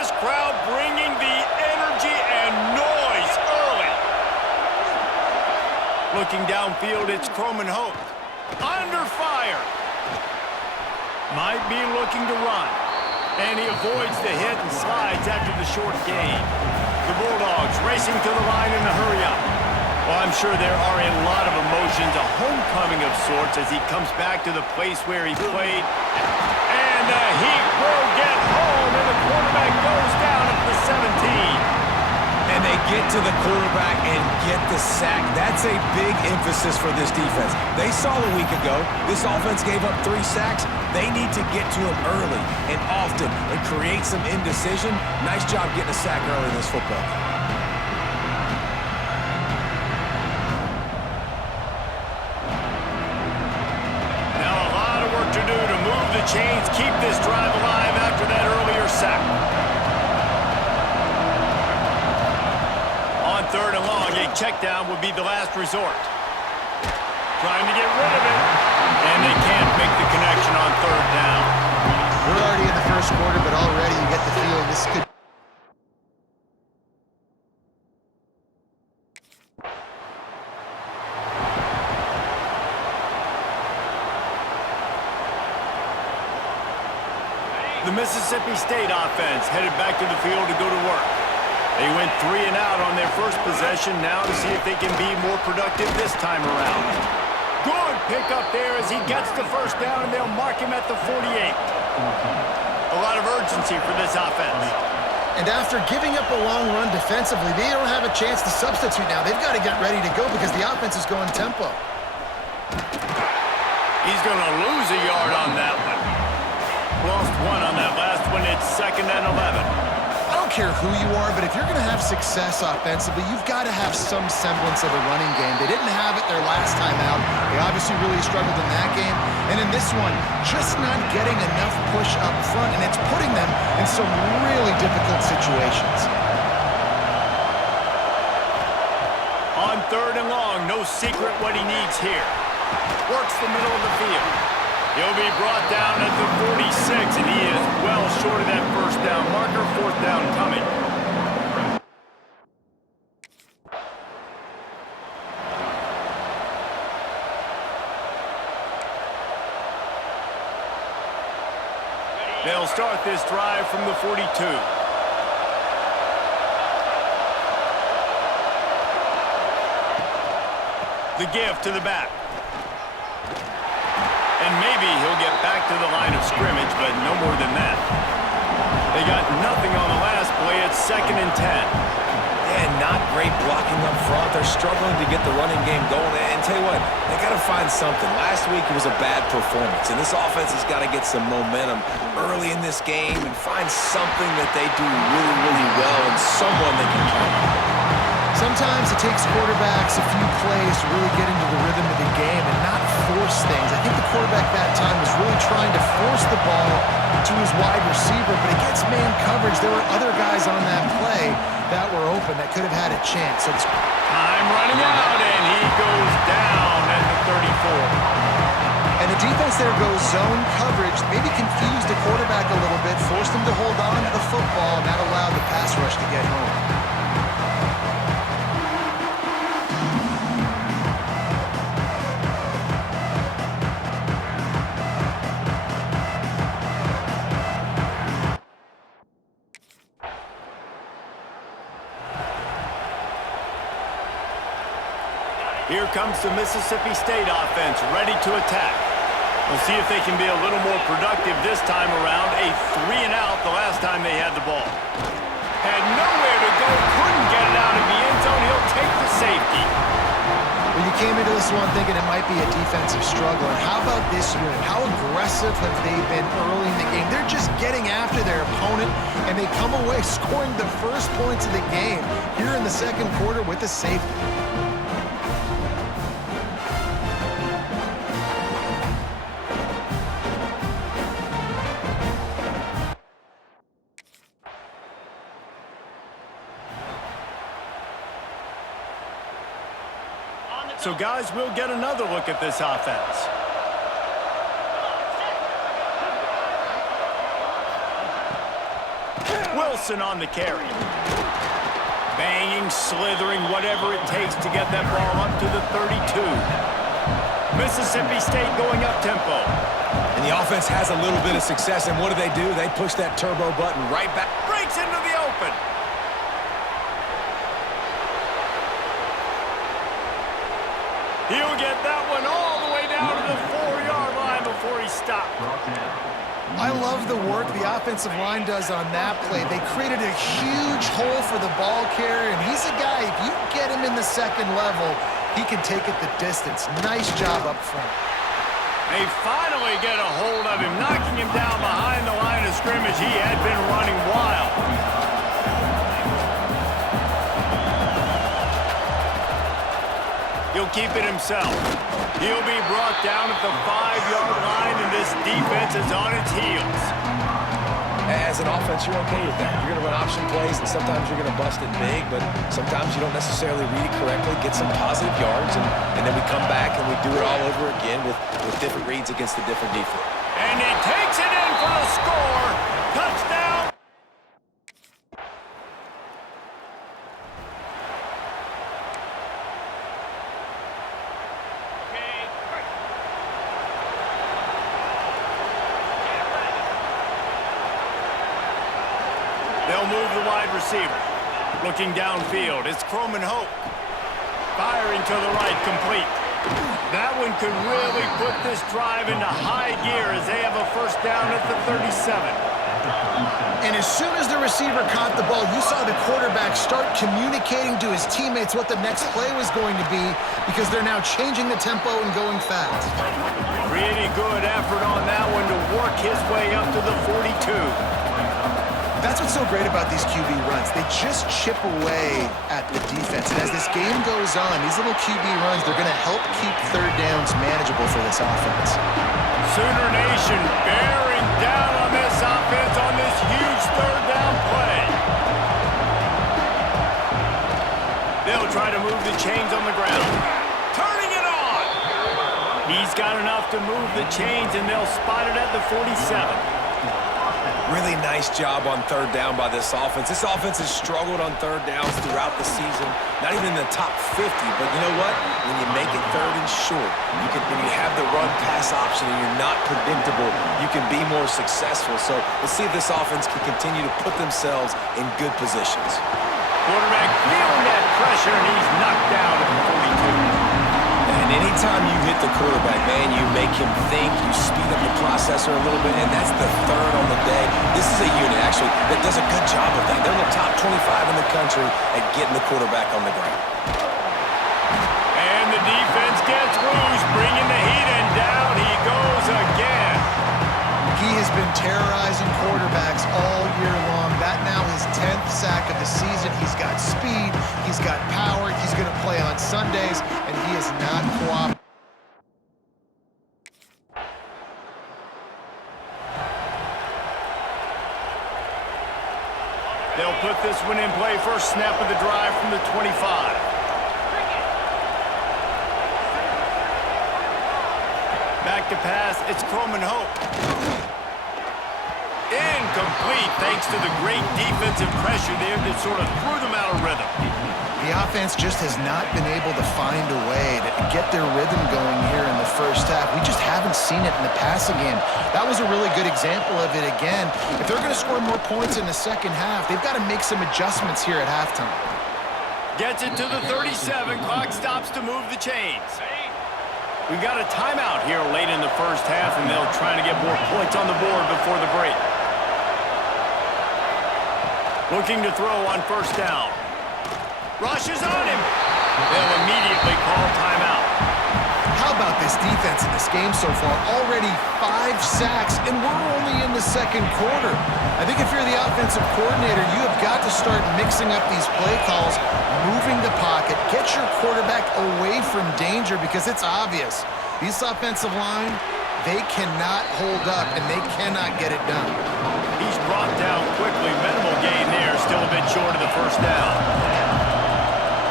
This crowd bringing the energy and noise early. Looking downfield, it's Croman Hope. Under fire. Might be looking to run. And he avoids the hit and slides after the short gain. The Bulldogs racing to the line in a hurry-up. Well, I'm sure there are a lot of emotions, a homecoming of sorts as he comes back to the place where he played. And the Heat will get home, and the quarterback goes down at the 17. And they get to the quarterback and get the sack. That's a big emphasis for this defense. They saw a week ago, this offense gave up 3 sacks. They need to get to him early and often and create some indecision. Nice job getting a sack early in this football game. Now a lot of work to do to move the chains, keep this drive alive after that earlier sack. On 3rd and long, a check down would be the last resort. Trying to get rid of it, and they can't make the connection on 3rd down. We're already in the first quarter, but already you get the feeling this could... The Mississippi State offense headed back to the field to go to work. They went 3 and out on their first possession, now to see if they can be more productive this time around. Good pickup there as he gets the first down, and they'll mark him at the 48. A lot of urgency for this offense. And after giving up a long run defensively, they don't have a chance to substitute now. They've got to get ready to go because the offense is going tempo. He's going to lose a yard on that one. Lost 1 on that last one. It's 2nd and 11. I don't care who you are, but if you're going to have success offensively, you've got to have some semblance of a running game. They didn't have it their last time out. They obviously really struggled in that game. And in this one, just not getting enough push up front, and it's putting them in some really difficult situations. On 3rd and long, no secret what he needs here. Works the middle of the field. He'll be brought down at the 46, and he is well short of that first down marker. 4th down coming. They'll start this drive from the 42. The give to the back. And maybe he'll get back to the line of scrimmage, but no more than that. They got nothing on the last play. It's 2nd and 10. And not great blocking up front. They're struggling to get the running game going. And tell you what, they got to find something. Last week it was a bad performance, and this offense has got to get some momentum early in this game and find something that they do really, really well and someone they can count on. Sometimes it takes quarterbacks a few plays to really get into the rhythm of the game and not force things. I think the quarterback that time was really trying to force the ball to his wide receiver, but against man coverage, there were other guys on that play that were open that could have had a chance. So it's time running out, and he goes down at the 34. And the defense there goes zone coverage, maybe confused the quarterback a little bit, forced him to hold on to the football, and that allowed the pass rush to get home. Here comes the Mississippi State offense, ready to attack. We'll see if they can be a little more productive this time around. A 3 and out the last time they had the ball. Had nowhere to go, couldn't get it out of the end zone. He'll take the safety. Well, you came into this one thinking it might be a defensive struggle. And how about this unit? How aggressive have they been early in the game? They're just getting after their opponent, and they come away scoring the first points of the game here in the 2nd quarter with a safety. So, guys, we'll get another look at this offense. Will Wilson on the carry. Banging, slithering, whatever it takes to get that ball up to the 32. Mississippi State going up-tempo. And the offense has a little bit of success, and what do? They push that turbo button right back. Breaks into the open. He'll get that one all the way down to the 4-yard line before he stopped. I love the work the offensive line does on that play. They created a huge hole for the ball carrier, and he's a guy, if you get him in the second level, he can take it the distance. Nice job up front. They finally get a hold of him, knocking him down behind the line of scrimmage. He had been running wild. He'll keep it himself. He'll be brought down at the 5-yard line, and this defense is on its heels. As an offense, you're okay with that. You're going to run option plays, and sometimes you're going to bust it big, but sometimes you don't necessarily read it correctly, get some positive yards, and then we come back and we do it all over again with different reads against the different defense. And he takes it in for the score. Touchdown. They'll move the wide receiver. Looking downfield, it's Croman Hope. Firing to the right, complete. That one could really put this drive into high gear as they have a first down at the 37. And as soon as the receiver caught the ball, you saw the quarterback start communicating to his teammates what the next play was going to be because they're now changing the tempo and going fast. Pretty good effort on that one to work his way up to the 42. That's what's so great about these QB runs. They just chip away at the defense. And as this game goes on, these little QB runs, they're going to help keep third downs manageable for this offense. Sooner Nation bearing down on this offense on this huge third down play. They'll try to move the chains on the ground. Turning it on. He's got enough to move the chains, and they'll spot it at the 47. Really nice job on third down by this offense. This offense has struggled on third downs throughout the season. Not even in the top 50, but you know what? When you make it third and short, when you have the run-pass option and you're not predictable, you can be more successful. So let's see if this offense can continue to put themselves in good positions. Quarterback feeling that pressure, and he's knocked down at the 42. And anytime you hit the quarterback, man, you make him think, you speed up the processor a little bit, and that's the third on the day. This is a unit, actually, that does a good job of that. They're in the top 25 in the country at getting the quarterback on the ground. And the defense gets loose, bringing the heat, and down he goes again. He has been terrorizing quarterbacks all year long. That now his 10th sack of the season. He's got speed, he's got power, he's going to play on Sundays, and he is not cooperating. They'll put this one in play first snap of the drive from the 25. Back to pass, it's Croman Hope. Incomplete, thanks to the great defensive pressure there that sort of threw them out of rhythm. The offense just has not been able to find a way to get their rhythm going here in the first half. We just haven't seen it in the passing game. That was a really good example of it again. If they're going to score more points in the second half, they've got to make some adjustments here at halftime. Gets it to the 37. Clock stops to move the chains. We've got a timeout here late in the first half, and they'll try to get more points on the board before the break. Looking to throw on first down. Rushes on him. They'll immediately call timeout. How about this defense in this game so far? Already 5 sacks, and we're only in the second quarter. I think if you're the offensive coordinator, you have got to start mixing up these play calls, moving the pocket, get your quarterback away from danger because it's obvious. This offensive line, they cannot hold up, and they cannot get it done. He's brought down quickly. Minimal gain there. Still a bit short of the first down.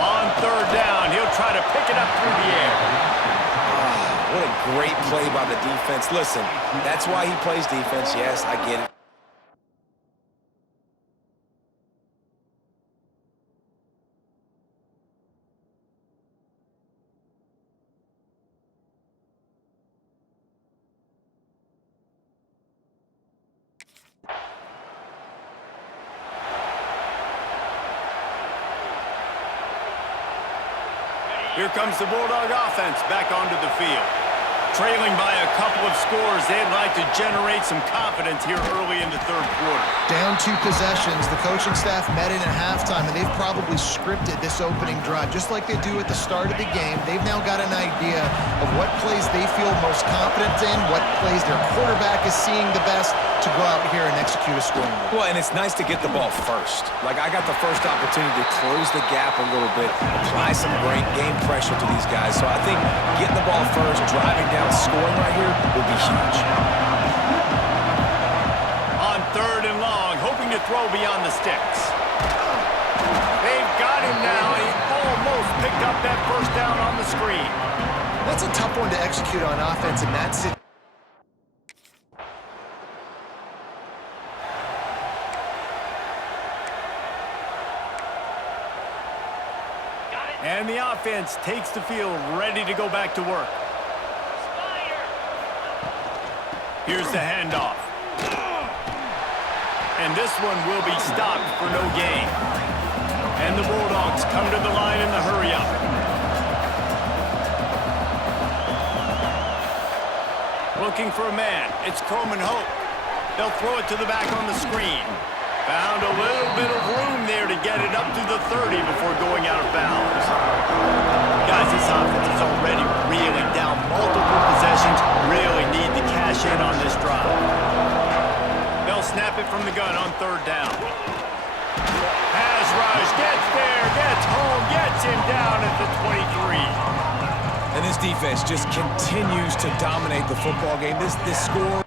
On third down, he'll try to pick it up through the air. What a great play by the defense. Listen, that's why he plays defense. Yes, I get it. Here comes the Bulldog offense back onto the field. Trailing by a couple of scores, they'd like to generate some confidence here early in the third quarter. Down 2 possessions, the coaching staff met in at halftime, and they've probably scripted this opening drive. Just like they do at the start of the game, they've now got an idea of what plays they feel most confident in, what plays their quarterback is seeing the best to go out here and execute a scoring move. Well, and it's nice to get the ball first. Like, I got the first opportunity to close the gap a little bit, apply some great game pressure to these guys. So I think getting the ball first, driving down, scoring right here will be huge. On 3rd and long, hoping to throw beyond the sticks. They've got him now, and he almost picked up that first down on the screen. That's a tough one to execute on offense in that situation. And the offense takes the field, ready to go back to work. Here's the handoff. And this one will be stopped for no gain. And the Bulldogs come to the line in the hurry-up. Looking for a man. It's Coleman Hope. They'll throw it to the back on the screen. Found a little bit of room there to get it up to the 30 before going out of bounds. Guys, this offense is already reeling down multiple possessions. Really need to cash in on this drive. They'll snap it from the gun on 3rd down. Pass rush, gets there, gets home, gets him down at the 23. And this defense just continues to dominate the football game. This score...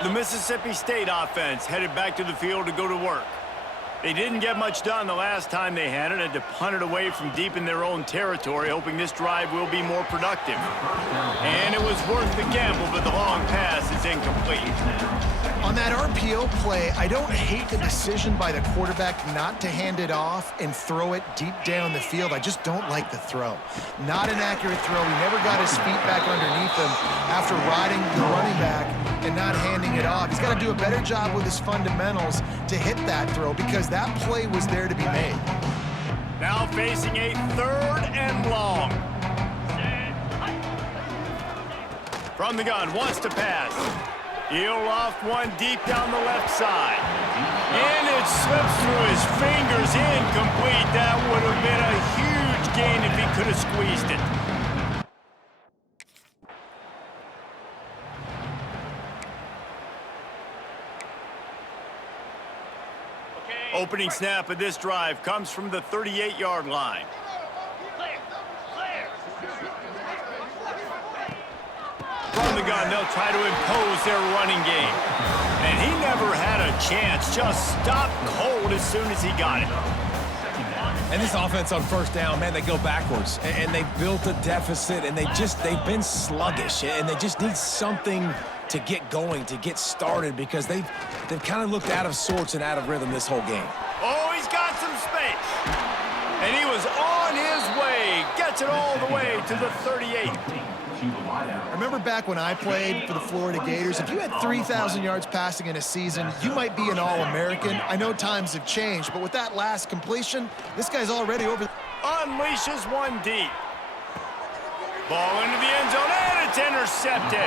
The Mississippi State offense headed back to the field to go to work. They didn't get much done the last time they had it, had to punt it away from deep in their own territory, hoping this drive will be more productive. And it was worth the gamble, but the long pass is incomplete. On that RPO play, I don't hate the decision by the quarterback not to hand it off and throw it deep down the field. I just don't like the throw. Not an accurate throw. He never got his feet back underneath him after riding the running back and not handing it off. He's got to do a better job with his fundamentals to hit that throw because that play was there to be made. Now facing a 3rd and long. From the gun, wants to pass. He'll loft one deep down the left side. And it slips through his fingers, incomplete. That would have been a huge gain if he could have squeezed it. Opening snap of this drive comes from the 38-yard line. From the gun, they'll try to impose their running game. And he never had a chance, just stopped cold as soon as he got it. And this offense on 1st down, man, they go backwards. And they built a deficit, and they've been sluggish. And they just need something to get going, to get started, because they've kind of looked out of sorts and out of rhythm this whole game. Oh, he's got some space. And he was on his way. Gets it all the way to the 38. I remember back when I played for the Florida Gators, if you had 3,000 yards passing in a season, you might be an All-American. I know times have changed, but with that last completion, this guy's already over. Unleashes one deep. Ball into the end zone, and it's intercepted.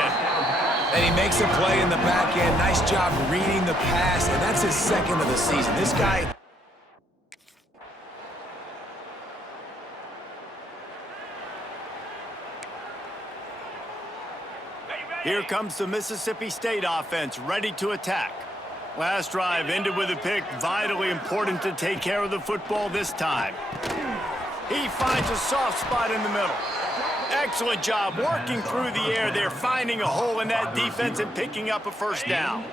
And he makes a play in the back end. Nice job reading the pass, and that's his 2nd of the season. This guy... Here comes the Mississippi State offense, ready to attack. Last drive ended with a pick, vitally important to take care of the football this time. He finds a soft spot in the middle. Excellent job working through the air there, finding a hole in that defense and picking up a 1st down.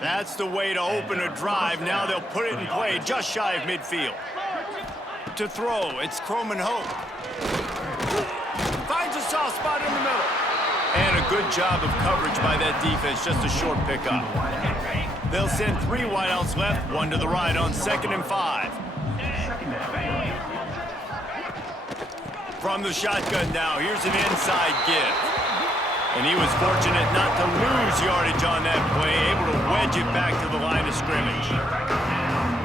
That's the way to open a drive. Now they'll put it in play just shy of midfield. To throw, it's Coleman Hope. Finds a soft spot in the middle. And a good job of coverage by that defense, just a short pickup. They'll send 3 wideouts left, 1 to the right on 2nd and 5. From the shotgun now, here's an inside give. And he was fortunate not to lose yardage on that play, able to wedge it back to the line of scrimmage.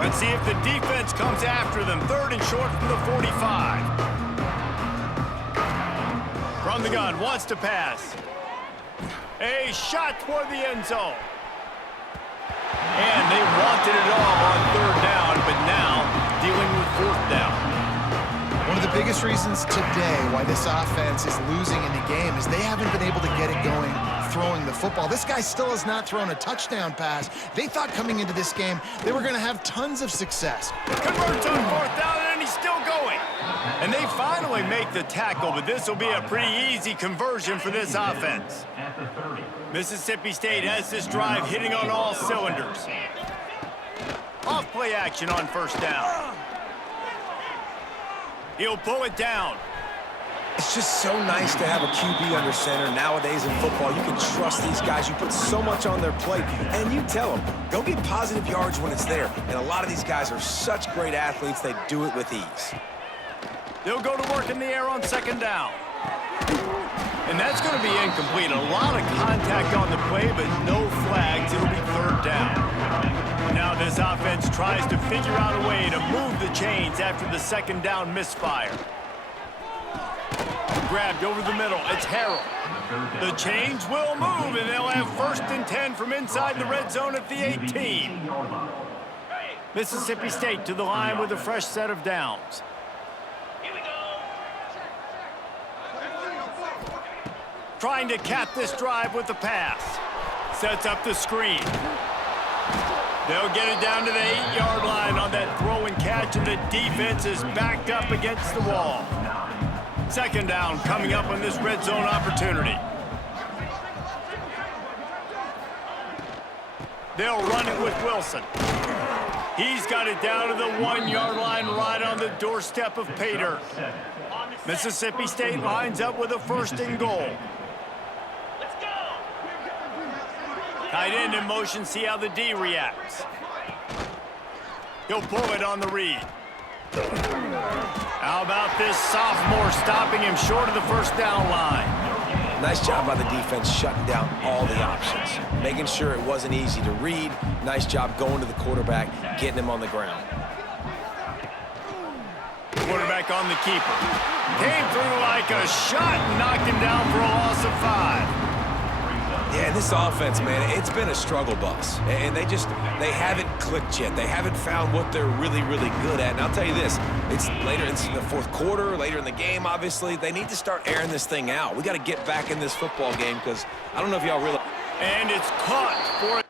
Let's see if the defense comes after them. 3rd and short from the 45. From the gun, wants to pass. A shot toward the end zone. And they wanted it all on 3rd down, but now dealing with 4th down. One of the biggest reasons today why this offense is losing in the game is they haven't been able to get it going throwing the football. This guy still has not thrown a touchdown pass. They thought coming into this game they were going to have tons of success. Converts on 4th down, and he's still going. And they finally make the tackle, but this will be a pretty easy conversion for this offense. Mississippi State has this drive hitting on all cylinders. Off play action on 1st down. He'll pull it down. It's just so nice to have a QB under center. Nowadays in football, you can trust these guys. You put so much on their plate, and you tell them, go get positive yards when it's there. And a lot of these guys are such great athletes, they do it with ease. They'll go to work in the air on 2nd down. And that's going to be incomplete. A lot of contact on the play, but no flags. It'll be 3rd down. Now this offense tries to figure out a way to move the chains after the 2nd down misfire. Grabbed over the middle. It's Harrell. The chains will move, and they'll have 1st and 10 from inside the red zone at the 18. Mississippi State to the line with a fresh set of downs. Trying to cap this drive with the pass. Sets up the screen. They'll get it down to the 8-yard line on that throw and catch, and the defense is backed up against the wall. 2nd down coming up on this red zone opportunity. They'll run it with Wilson. He's got it down to the 1-yard line right on the doorstep of pay dirt. Mississippi State lines up with a 1st and goal. Tight end in motion, see how the D reacts. He'll pull it on the read. How about this sophomore stopping him short of the 1st down line? Nice job by the defense shutting down all the options, making sure it wasn't easy to read. Nice job going to the quarterback, getting him on the ground. Quarterback on the keeper. Came through like a shot and knocked him down for a loss of 5. Yeah, this offense, man, it's been a struggle bus. And they haven't clicked yet. They haven't found what they're really, really good at. And I'll tell you this, it's later into the 4th quarter, later in the game, obviously. They need to start airing this thing out. We got to get back in this football game because I don't know if y'all realize. And it's caught for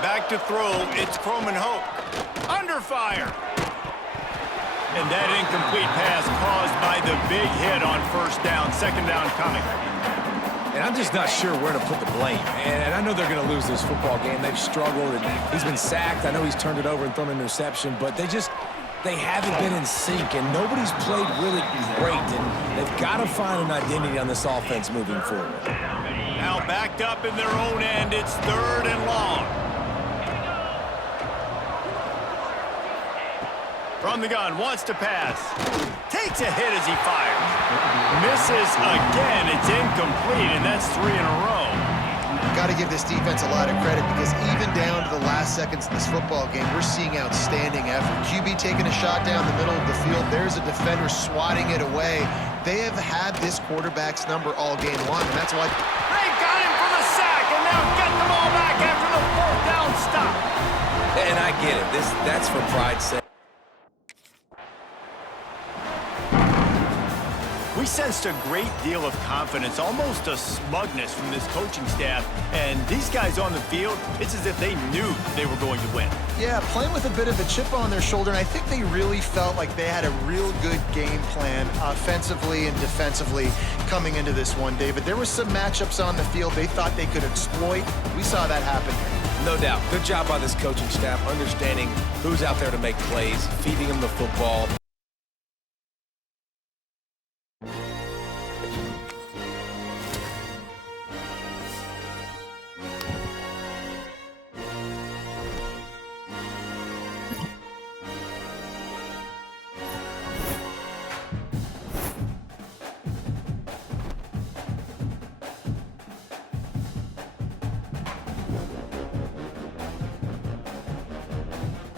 back to throw, it's Croman Hope. Under fire. And that incomplete pass caused by the big hit on 1st down, 2nd down coming. And I'm just not sure where to put the blame. And I know they're going to lose this football game. They've struggled, and he's been sacked. I know he's turned it over and thrown an interception, but they haven't been in sync, and nobody's played really great. And they've got to find an identity on this offense moving forward. Now backed up in their own end, it's 3rd and long. From the gun, wants to pass. Takes a hit as he fires. Misses again. It's incomplete, and that's 3 in a row. Got to give this defense a lot of credit because even down to the last seconds of this football game, we're seeing outstanding effort. QB taking a shot down the middle of the field. There's a defender swatting it away. They have had this quarterback's number all game long, and that's why They got him for the sack, and now get the ball back after the 4th down stop. And I get it. That's for pride's sake. We sensed a great deal of confidence, almost a smugness from this coaching staff. And these guys on the field, it's as if they knew they were going to win. Yeah, playing with a bit of a chip on their shoulder, and I think they really felt like they had a real good game plan offensively and defensively coming into this one, David. There were some matchups on the field they thought they could exploit. We saw that happen here. No doubt. Good job by this coaching staff, understanding who's out there to make plays, feeding them the football.